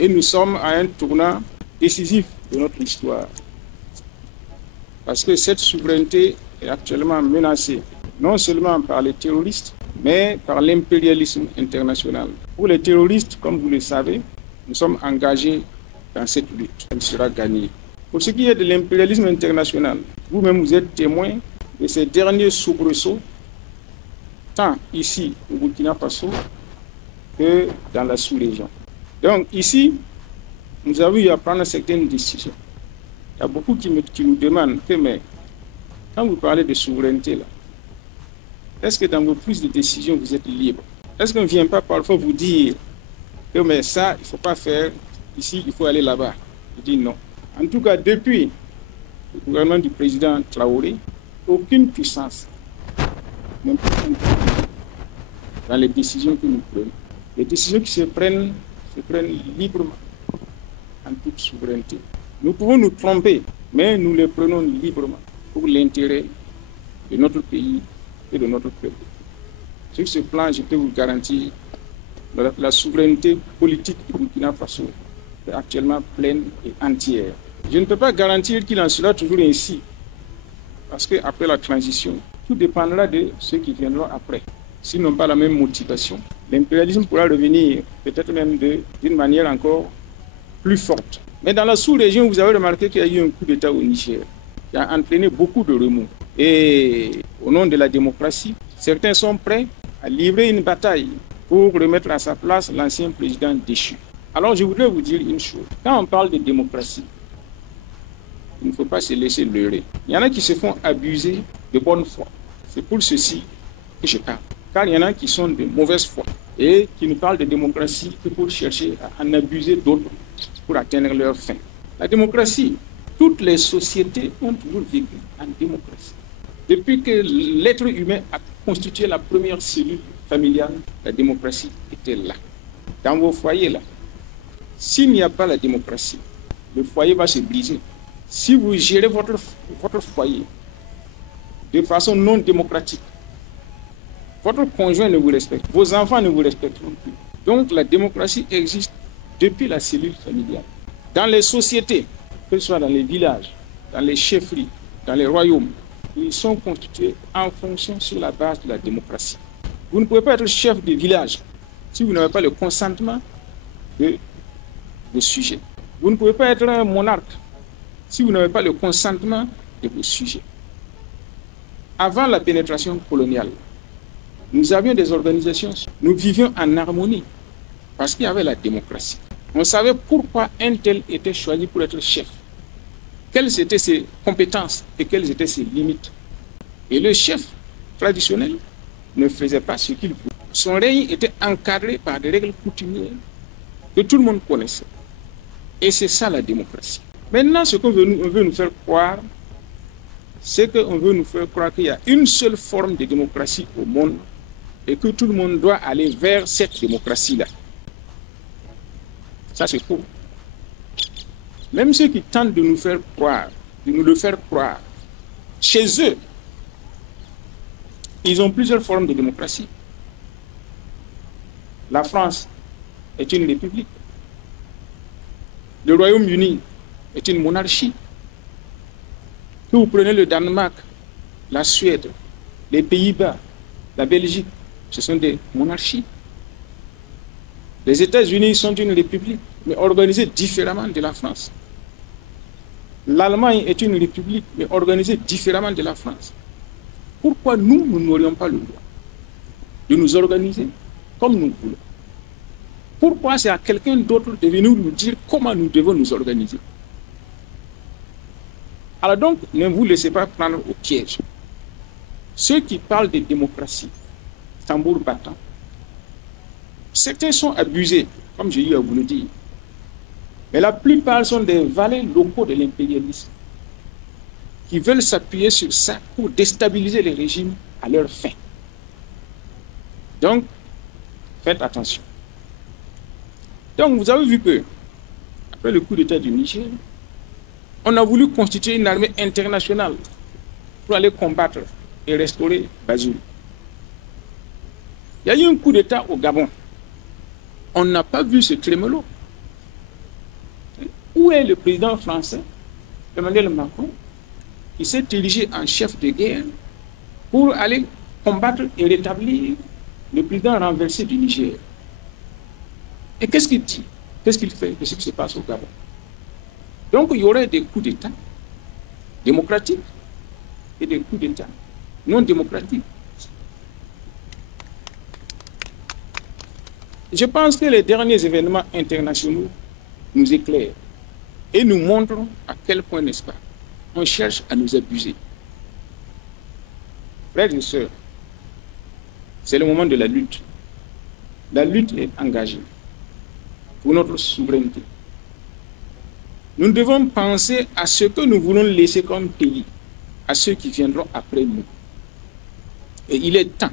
Et nous sommes à un tournant décisif de notre histoire. Parce que cette souveraineté est actuellement menacée, non seulement par les terroristes, mais par l'impérialisme international. Pour les terroristes, comme vous le savez, nous sommes engagés dans cette lutte. Elle sera gagnée. Pour ce qui est de l'impérialisme international, vous-même vous êtes témoin de ces derniers soubresauts, tant ici au Burkina Faso que dans la sous-région. Donc ici, nous avons eu à prendre certaines décisions. Il y a beaucoup qui nous demandent que, mais quand vous parlez de souveraineté, là, est-ce que dans vos prises de décision, vous êtes libre? Est-ce qu'on ne vient pas parfois vous dire que mais ça, il ne faut pas faire, ici, il faut aller là-bas? Je dis non. En tout cas, depuis le gouvernement du président Traoré, aucune puissance n'est dans les décisions que nous prenons. Les décisions qui se prennent librement, en toute souveraineté. Nous pouvons nous tromper, mais nous les prenons librement pour l'intérêt de notre pays et de notre peuple. Sur ce plan, je peux vous garantir la souveraineté politique du Burkina Faso est actuellement pleine et entière. Je ne peux pas garantir qu'il en sera toujours ainsi, parce qu'après la transition, tout dépendra de ceux qui viendront après. S'ils n'ont pas la même motivation, l'impérialisme pourra revenir peut-être même d'une manière encore plus forte. Mais dans la sous-région, vous avez remarqué qu'il y a eu un coup d'État au Niger qui a entraîné beaucoup de remous. Et au nom de la démocratie, certains sont prêts à livrer une bataille pour remettre à sa place l'ancien président déchu. Alors je voudrais vous dire une chose. Quand on parle de démocratie, il ne faut pas se laisser leurrer. Il y en a qui se font abuser de bonne foi. C'est pour ceci que je parle. Car il y en a qui sont de mauvaise foi et qui nous parlent de démocratie que pour chercher à en abuser d'autres pour atteindre leur fin. La démocratie, toutes les sociétés ont toujours vécu en démocratie. Depuis que l'être humain a constitué la première cellule familiale, la démocratie était là. Dans vos foyers là, s'il n'y a pas la démocratie, le foyer va se briser. Si vous gérez votre foyer de façon non démocratique, votre conjoint ne vous respecte, vos enfants ne vous respecteront plus. Donc la démocratie existe depuis la cellule familiale. Dans les sociétés, que ce soit dans les villages, dans les chefferies, dans les royaumes, ils sont constitués en fonction sur la base de la démocratie. Vous ne pouvez pas être chef de village si vous n'avez pas le consentement de vos sujets. Vous ne pouvez pas être un monarque si vous n'avez pas le consentement de vos sujets. Avant la pénétration coloniale, nous avions des organisations, nous vivions en harmonie parce qu'il y avait la démocratie. On savait pourquoi un tel était choisi pour être chef, quelles étaient ses compétences et quelles étaient ses limites. Et le chef traditionnel ne faisait pas ce qu'il voulait. Son règne était encadré par des règles coutumières que tout le monde connaissait. Et c'est ça la démocratie. Maintenant, ce qu'on veut nous faire croire, c'est qu'on veut nous faire croire qu'il y a une seule forme de démocratie au monde et que tout le monde doit aller vers cette démocratie-là. Ça, c'est faux. Même ceux qui tentent de nous faire croire, de nous le faire croire, chez eux, ils ont plusieurs formes de démocratie. La France est une république. Le Royaume-Uni est une monarchie. Que vous prenez le Danemark, la Suède, les Pays-Bas, la Belgique, ce sont des monarchies. Les États-Unis sont une république, mais organisée différemment de la France. L'Allemagne est une république, mais organisée différemment de la France. Pourquoi nous n'aurions pas le droit de nous organiser comme nous voulons? Pourquoi c'est à quelqu'un d'autre de venir nous dire comment nous devons nous organiser? Alors donc, ne vous laissez pas prendre au piège. Ceux qui parlent de démocratie, tambour battant, certains sont abusés, comme j'ai eu à vous le dire. Mais la plupart sont des valets locaux de l'impérialisme qui veulent s'appuyer sur ça pour déstabiliser les régimes à leur fin. Donc, faites attention. Donc, vous avez vu que, après le coup d'État du Niger, on a voulu constituer une armée internationale pour aller combattre et restaurer Bazoum. Il y a eu un coup d'État au Gabon. On n'a pas vu ce trémolo. Où est le président français, Emmanuel Macron, qui s'est érigé en chef de guerre pour aller combattre et rétablir le président renversé du Niger? Et qu'est-ce qu'il dit? Qu'est-ce qu'il fait de ce qui se passe au Gabon? Donc, il y aurait des coups d'État démocratiques et des coups d'État non démocratiques. Je pense que les derniers événements internationaux nous éclairent et nous montrent à quel point, n'est-ce pas, on cherche à nous abuser. Frères et sœurs, c'est le moment de la lutte. La lutte est engagée pour notre souveraineté. Nous devons penser à ce que nous voulons laisser comme pays, à ceux qui viendront après nous. Et il est temps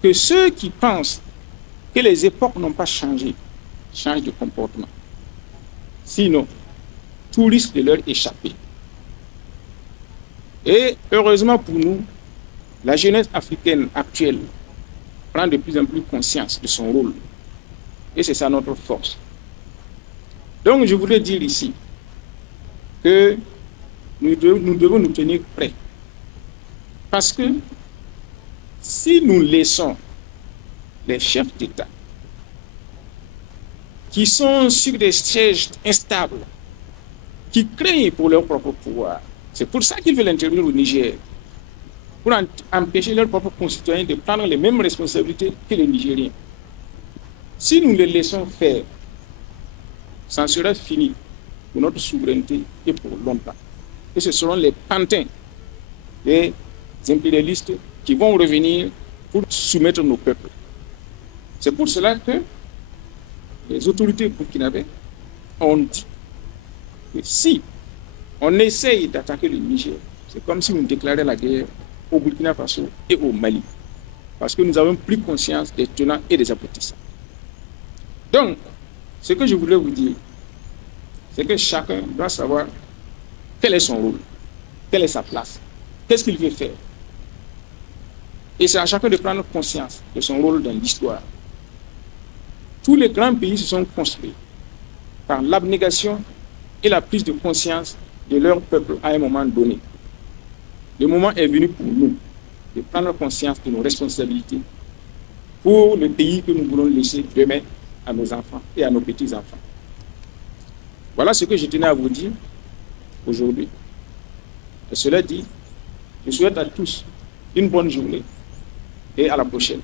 que ceux qui pensent que les époques n'ont pas changé changent de comportement. Sinon, tout risque de leur échapper. Et heureusement pour nous, la jeunesse africaine actuelle prend de plus en plus conscience de son rôle. Et c'est ça notre force. Donc je voudrais dire ici que nous devons nous tenir prêts. Parce que si nous laissons les chefs d'État qui sont sur des sièges instables, qui craignent pour leur propre pouvoir, c'est pour ça qu'ils veulent intervenir au Niger, pour empêcher leurs propres concitoyens de prendre les mêmes responsabilités que les Nigériens. Si nous les laissons faire, ça sera fini pour notre souveraineté et pour longtemps. Et ce seront les pantins, les impérialistes qui vont revenir pour soumettre nos peuples. C'est pour cela que les autorités burkinabées ont dit que si on essaye d'attaquer le Niger, c'est comme si on déclarait la guerre au Burkina Faso et au Mali. Parce que nous avons pris conscience des tenants et des aboutissants. Donc, ce que je voulais vous dire, c'est que chacun doit savoir quel est son rôle, quelle est sa place, qu'est-ce qu'il veut faire. Et c'est à chacun de prendre conscience de son rôle dans l'histoire. Tous les grands pays se sont construits par l'abnégation et la prise de conscience de leur peuple à un moment donné. Le moment est venu pour nous de prendre conscience de nos responsabilités pour le pays que nous voulons laisser demain à nos enfants et à nos petits-enfants. Voilà ce que je tenais à vous dire aujourd'hui. Et cela dit, je souhaite à tous une bonne journée et à la prochaine.